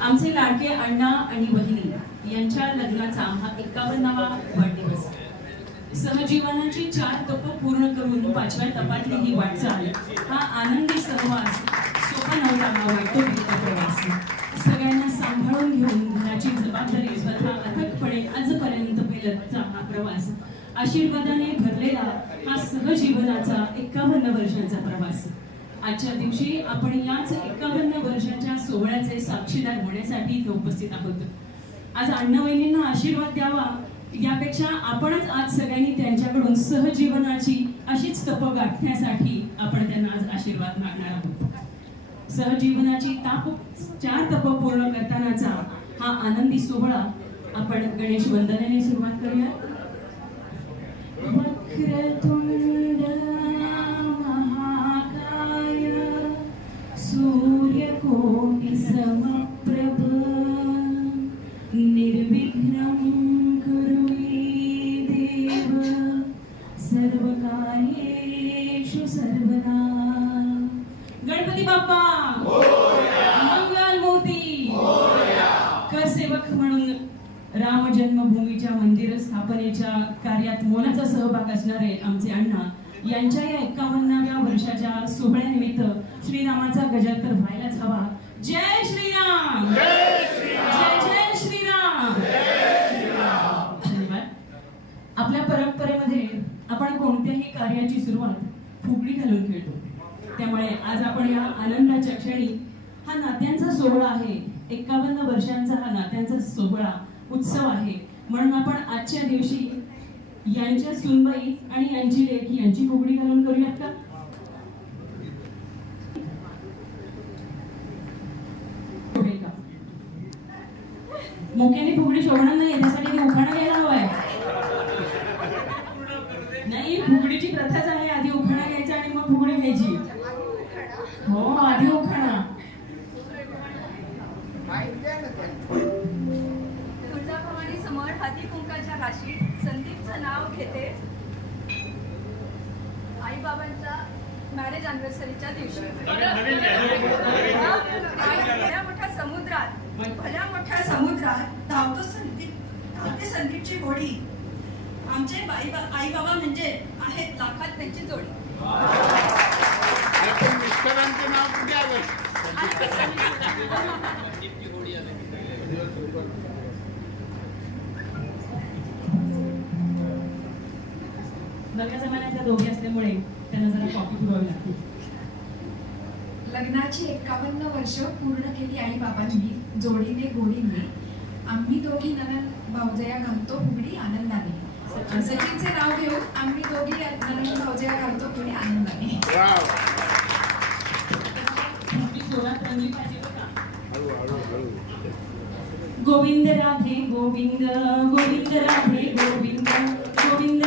आमचे लाडके अण्णा आणि बहिणी यांच्या लग्नाचा हा 51वा वाढदिवस. सहजीवनाची 4 तप पूर्ण करून 5व्या तपातली ही वाटचाल, हा आनंदी सहवास सोपा नव्हता हा वाटतो गेला प्रवास. सगळ्यांना सांभाळून घेऊन घराची जबाबदारी स्वतः अथकपणे आजपर्यंत पेलतचा हा प्रवास, आशीर्वादाने भरलेला हा सहजीवनाचा 51 वर्षांचा प्रवास. आजच्या दिवशी आपण याच 51 वर्षाच्या सोहळ्याचे साक्षीदार होण्यासाठी इथे उपस्थित आहोत. आज अण्णावहिनींना आशीर्वाद द्यावा यापेक्षा आपणच आज सगळ्यांनी त्यांच्याकडून सहजीवनाची अशीच तप गाठण्यासाठी आपण त्यांना आज आशीर्वाद मागणार आहोत. सहजीवनाची 4 तप पूर्ण करतानाचा हा आनंदी सोहळा आपण गणेश वंदनेने सुरुवात करूया. वक्रतुंड महाकाय सूर्यकोटि समप्रभ निर्विघ्नं कुरु मे देव सर्वकार्येषु सर्वदा. गणपती बाप्पा मंगल मूर्ती. कर सेवक म्हणून राम जन्मभूमीच्या मंदिर स्थापनेच्या कार्यात मोलाचा सहभाग असणारे आमचे अण्णा यांच्या या 51व्या वर्षाच्या सोहळ्यानिमित्त श्रीरामाचा गजर तर व्हायलाच हवा. जय श्रीराम, जय जय श्रीराम. धन्यवाद. आपल्या परंपरेमध्ये आपण कोणत्याही कार्याची सुरुवात फुगडी घालून खेळतो. त्यामुळे आज आपण या आनंदाच्या क्षणी हा नात्यांचा सोहळा आहे, 51 वर्षांचा हा नात्यांचा सोहळा उत्सव आहे, म्हणून आपण आजच्या दिवशी यांच्या सुनबाई आणि यांची लेकी यांची फुगडी घालून करूयात का? मोक्याने फुगडी शोभणार नाही, त्यासाठी उखाणा घ्यायला हवाय. नाही, फुगडीची प्रथाच आहे, आधी उखाणा घ्यायचा आणि मग फुगडी घ्यायची. हो, आधी उखाणा. तुळजाभवानी समोर हाती कुंकाच्या राशीत संदीपचं नाव घेते आई बाबांच्या मॅरेज अॅनिव्हर्सरीच्या दिवशी. भल्या मोठ्या समुद्रात धावते संदीपची घोडी. आमचे आई बाबा म्हणजे आहेत लाखात त्यांची जोडी. नव्या जमान्याच्या दोघी असल्यामुळे त्यांना जरा कॉपी पुरवावी लागते. लग्नाची 51 वर्ष पूर्ण केली आई बाबांनी जोडीने गोडीने. आम्ही दोघी ननन भावजया घालतो फुगडी आनंदाने. सचिनचे नाव घेऊन आम्ही दोघी ननन भावजया घालतो फुगडी आनंदाने. गोविंद राधे गोविंद, गोविंद राधे गोविंद, गोविंद